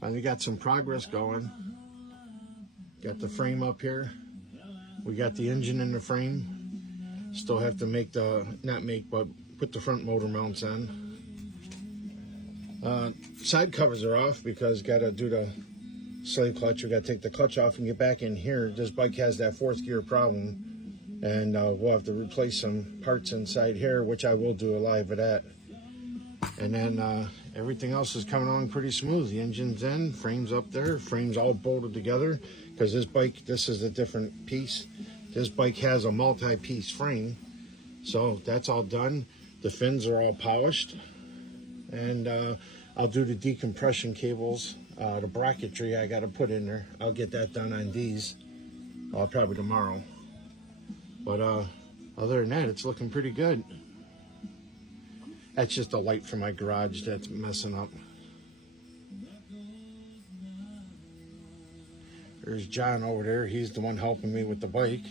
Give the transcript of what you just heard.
Finally got some progress going. Got the frame up here. We got the engine in the frame. Still have to make but put the front motor mounts on. Side covers are off because got to do the slave clutch. We got to take the clutch off and get back in here. This bike has that 4th gear problem, and we'll have to replace some parts inside here, which I will do a live of that. And then everything else is coming along pretty smooth. The engine's in, frame's up there, frame's all bolted together, because this bike, this is a different piece. This bike has a multi-piece frame, so that's all done. The fins are all polished, and I'll do the decompression cables, the bracketry I got to put in there. I'll get that done on these probably tomorrow. But other than that, it's looking pretty good. That's just a light from my garage that's messing up. There's John over there. He's the one helping me with the bike.